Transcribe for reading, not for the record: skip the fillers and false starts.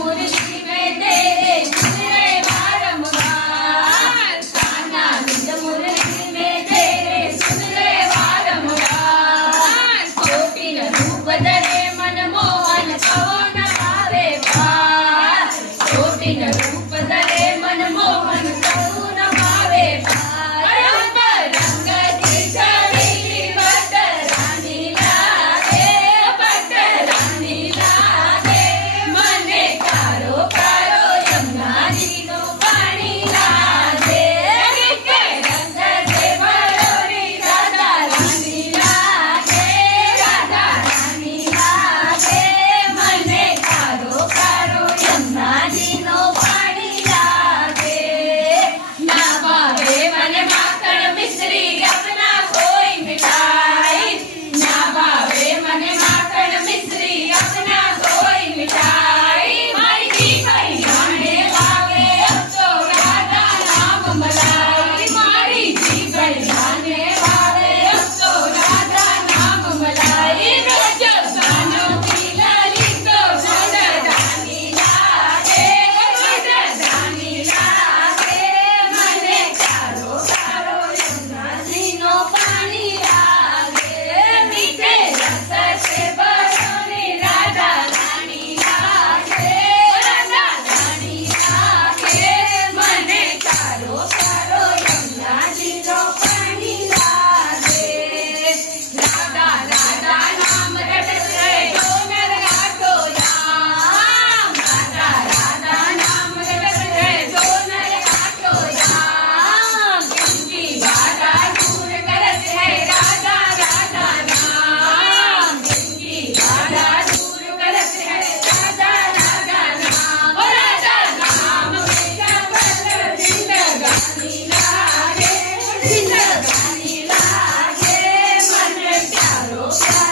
मुरली में तेरे सुधरे बारंबार कान्हा बिंद मुरली में तेरे सुधरे बारंबार कोटि न रूप धरे मनमोहन कहो न भावे पार कोटि न रूप धरे मनमोहन कहो न भावे पार रंग की चढ़ी पट रानी लागे पट रानी लागे मने कारो कारो यमुना जी नो पानी लागे के रंग से भरोरी राधा रानी लागे राधा रानी लागे मने कारो कारो यमुना जी नो पानी लागे ना भावे मने माखण मिश्री अपना कोई मिठाई ना भावे मने माखण मिश्री अपना कोई मिठाई मारी जी भैया ने भावे अब तो राधा नाम मलाई मारी जी भैया ने भावे अब तो राधा नाम मलाई ब्रज बानों की लाली को रानी लागे रानी लागे मने कारो कारो यमुना जी नो पानी लागे मीठे रस से भरोरी राधा रानी लागे राधा रानी लागे मने कारो कारो यमुना जी नो पानी लागे राधा राधा नाम रटते जो नर आटो राम राधा राधा नाम रटते जो नर आटो राम जिनकी बाधा दूर करत है राधा राधा नाम जिनकी बाधा दूर करत है राधा राधा नाम राधा नाम मेरा बल जिंदगानी लागे मन प्यारो प्यारो